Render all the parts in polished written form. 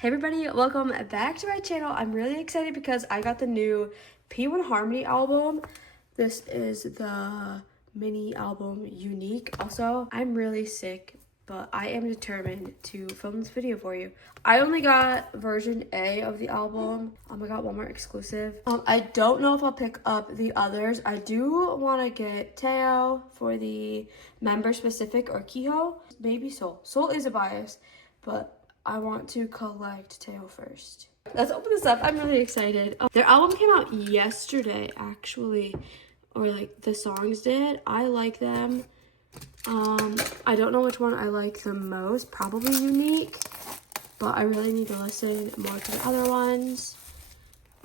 Hey everybody, welcome back to my channel. I'm really excited because I got the new p1harmony album. This is the mini album Unique. Also, I'm really sick, but I am determined to film this video for you. I only got version A of the album. I got one more exclusive. I don't know if I'll pick up the others. I do want to get Teo for the member specific or Kiho. Maybe Soul. Soul is a bias, but I want to collect Teo first. Let's open this up. I'm really excited. Their album came out yesterday, actually. Or like the songs did. I like them. I don't know which one I like the most. Probably Unique. But I really need to listen more to the other ones.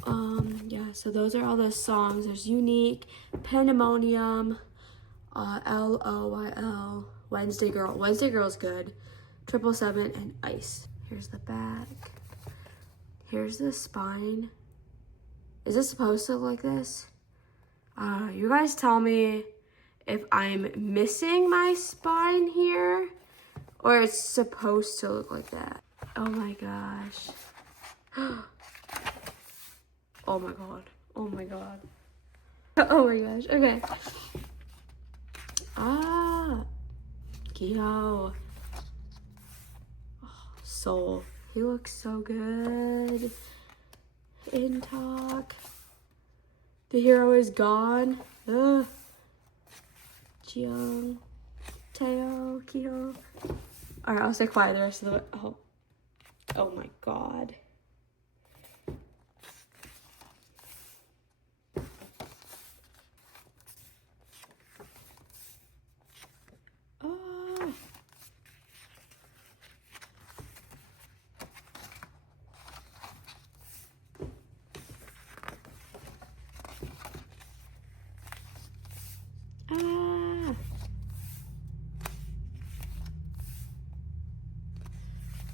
Yeah, so those are all the songs. There's Unique, Pandemonium, LOYL, Wednesday Girl. Wednesday Girl's good. 777 and Ice. Here's the back. Here's the spine. Is this supposed to look like this? You guys tell me if I'm missing my spine here or it's supposed to look like that. Oh my gosh. Oh my god. Oh my god. Oh my gosh. Okay. Kiho. Soul. He looks so good. In talk. The hero is gone. Ugh. Jiyoung. Teo. Kiho. Alright, I'll stay quiet the rest of the way. Oh my god.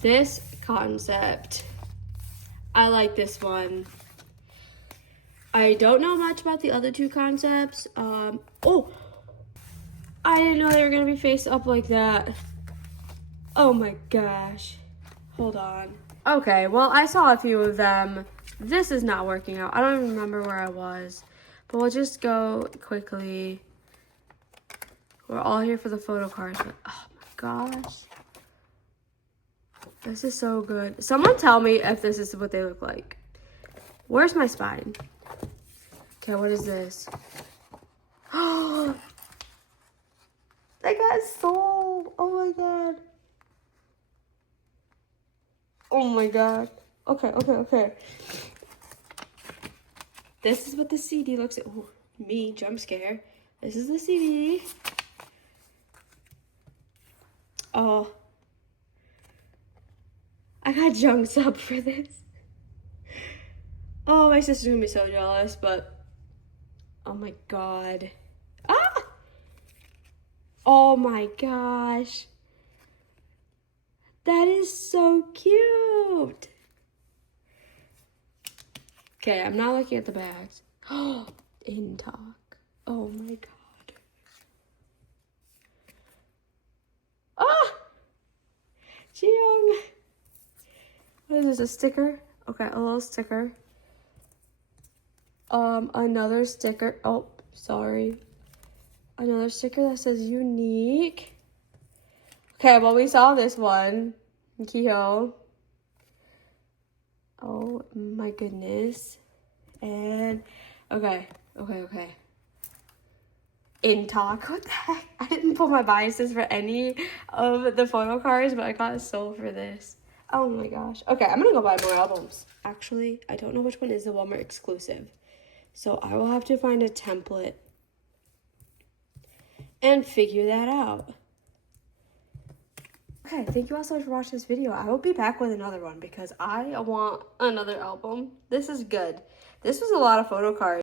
This concept, I like this one. I don't know much about the other two concepts. Oh, I didn't know they were gonna be face up like that. Oh my gosh. Hold on. Okay, well, I saw a few of them. This is not working out. I don't even remember where I was, but we'll just go quickly. We're all here for the photo cards, but oh my gosh. This is so good. Someone tell me if this is what they look like. Where's my spine? Okay, what is this? Oh, they got Soul. Oh my god. Oh my god. Okay. This is what the CD looks like. Ooh, me, jump scare. This is the CD. Oh. I got Jung's up for this. Oh, my sister's gonna be so jealous, but oh my god. Ah! Oh my gosh. That is so cute. Okay, I'm not looking at the bags. Oh, in talk. Oh my god. Ah! Jiyoung. What is this, a sticker? Okay, a little sticker. Another sticker. Oh, sorry. Another sticker that says Unique. Okay, well, we saw this one. Kiho. Oh, my goodness. And, okay. In talk. What the heck? I didn't pull my biases for any of the photo cards, but I got a Soul for this. Oh my gosh. Okay, I'm gonna go buy more albums. Actually, I don't know which one is the Walmart exclusive. So I will have to find a template and figure that out. Okay, thank you all so much for watching this video. I will be back with another one because I want another album. This is good. This was a lot of photo cards.